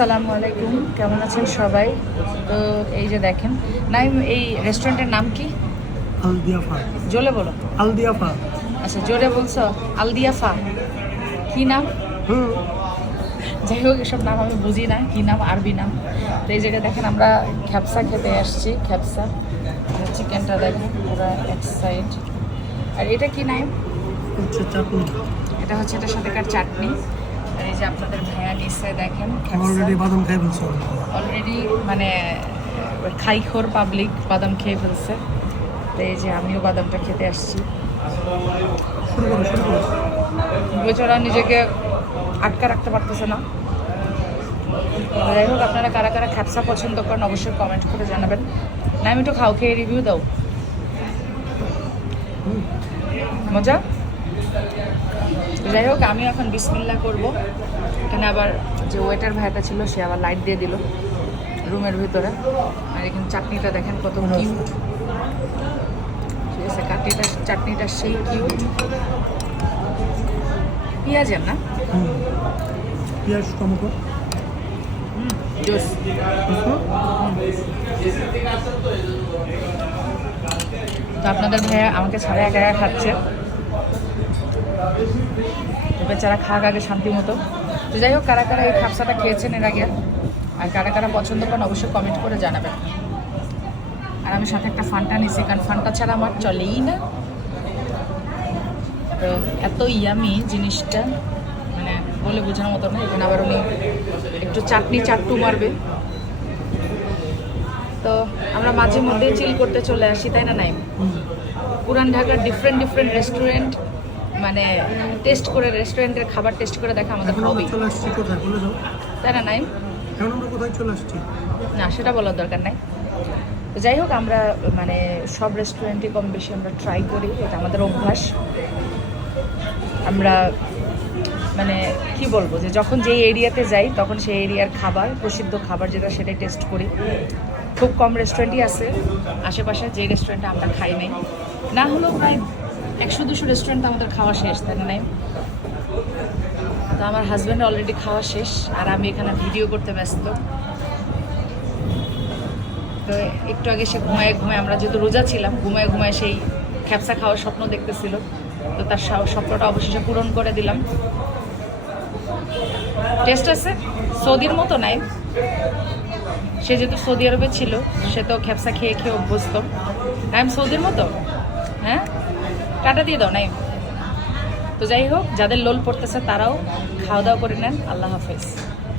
আসসালামু আলাইকুম, কেমন আছেন সবাই? তো এই যে দেখেন নাইম, এই রেস্টুরেন্টের নাম কি? আলদিয়াফা। জোরে বলো। আলদিয়াফা। আচ্ছা, জোরে বলছো। আলদিয়াফা কি নাম? যাই হোক, এসব নাম আমি বুঝি না, কি নাম, আরবি নাম। তো এই জায়গায় দেখেন আমরা খ্যাপসা খেতে আসছি। খ্যাপসা চিকেনটা দেখেন পুরো এক সাইড। আর এটা কি নাম? হচ্ছে চাটনি। এটা হচ্ছে এটার সাথেকার চাটনি। আর এই যে আপনাদের ভাইয়া নিচে দেখেন অলরেডি বাদাম খাই ফেলছো। অলরেডি মানে খাইখোর পাবলিক বাদাম খেয়ে ফেলছে। তো এই যে আমিও বাদামটা খেতে আসছি। শুরু করো। বেচারা নিজেকে আটকা রাখতে পারতেছে না। যাই হোক, আপনারা কারা কারা খ্যাপসা পছন্দ করেন অবশ্যই কমেন্ট করে জানাবেন। না আমি একটু খাও, খেয়ে রিভিউ দাও। মজা। যাই হোক, আমি এখন বিসমিল্লাহ করব। এখানে আবার যে ওয়েটার ভাইটা ছিল সে আবার লাইট দিয়ে দিল রুমের ভিতরে। আর এখানে চাটনিটা দেখেন কত কিউট। ঠিক আছে, চাটনিটা সেই কিউট। পেঁয়াজের না? পেঁয়াজ টমেটো। জোস। তো আপনাদের ভাইয়া আমাকে ছাড়া একা একা খাচ্ছে। বেচারা খাক আগে শান্তি মতো। তো যাই হোক, কারা কারা এই খ্যাপসাটা খেয়েছেন এর আগে আর কারা কারা পছন্দ করেন অবশ্যই কমেন্ট করে জানাবেন। আর আমি সাথে একটা ফান্টা নিছি, কারণ ফান্টা ছাড়া আমার চলেই না। তো এত ইয়ামি জিনিসটা, মানে বলে বোঝানোর মতো না। এখানে আবার উনি একটু চাট্টু মারবে। তো আমরা মাঝে মধ্যে চিল করতে চলে আসি, তাই না নাইম? পুরান ঢাকার ডিফারেন্ট রেস্টুরেন্ট মানে টেস্ট করে, রেস্টুরেন্টের খাবার টেস্ট করে দেখা আমাদের হবি, চলে আসছি কোথায় বলে দাও। তাই না নাইম? এখন আমরা কোথায় চলে আসছি? না, সেটা বলার দরকার নাই। তো যাই হোক, আমরা মানে সব রেস্টুরেন্টে কম বেশি আমরা ট্রাই করি, এটা আমাদের অভ্যাস। আমরা মানে কি বলবো, যে যখন যেই এরিয়াতে যাই তখন সেই এরিয়ার খাবার, প্রসিদ্ধ খাবার যেটা সেটাই টেস্ট করি। খুব কম রেস্টুরেন্টই আছে আশেপাশে যে রেস্টুরেন্টে আমরা খাই নাই, না হলেও প্রায় 100-200 রেস্টুরেন্ট আমাদের খাওয়া শেষ, তাই না নাই? তো আমার হাজব্যান্ড অলরেডি খাওয়া শেষ আর আমি এখানে ভিডিও করতে ব্যস্ত। তো একটু আগে সে ঘুমায় আমরা যেহেতু রোজা ছিলাম, ঘুমায় সেই খ্যাপসা খাওয়ার স্বপ্ন দেখতেছিল। তো তার স্বপ্নটা অবশেষে পূরণ করে দিলাম। টেস্ট আছে সৌদির মতো নাই। সে যেহেতু সৌদি আরবে ছিল, সে তো খ্যাপসা খেয়ে অভ্যস্ত। নাইম সৌদির মতো, হ্যাঁ কাটা দিয়ে দাও নাইম। তো যাই হোক, যাদের লোল পড়তেছে তারাও খাওয়া দাওয়া করে নেন। আল্লাহ হাফেজ।